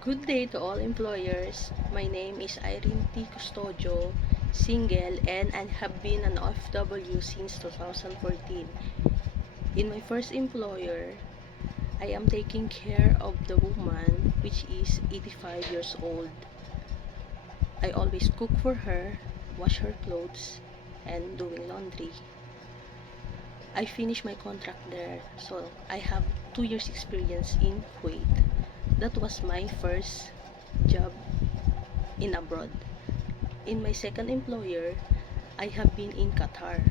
Good day to all employers. My name is Irene T. Custodio, single, and I have been an OFW since 2014. In my first employer, I am taking care of the woman which is 85 years old. I always cook for her, wash her clothes, and doing laundry. I finished my contract there, so I have 2 years experience in Kuwait. That was my first job in abroad. In my second employer, I have been in Qatar.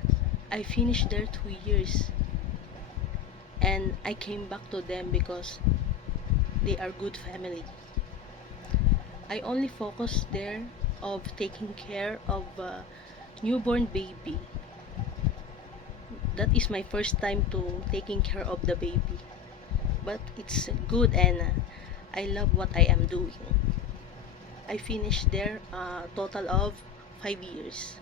I finished there 2 years and I came back to them because they are good family. I only focus there of taking care of a newborn baby. That is my first time to taking care of the baby. But it's good and I love what I am doing. I finished there a total of 5 years.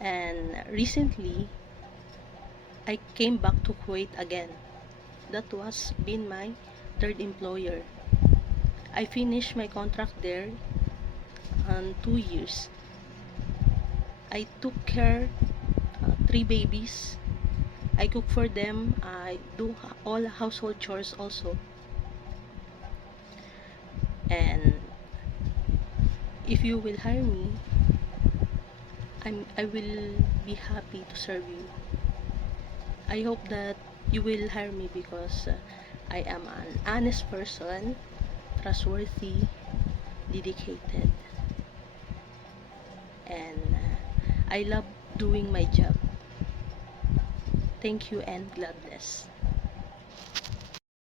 And recently, I came back to Kuwait again. That was been my third employer. I finished my contract there on 2 years. I took care 3 babies. I cook for them. I do all household chores also. And if you will hire me, I will be happy to serve you. I hope that you will hire me because I am an honest person, trustworthy, dedicated, and I love doing my job. Thank you and God bless.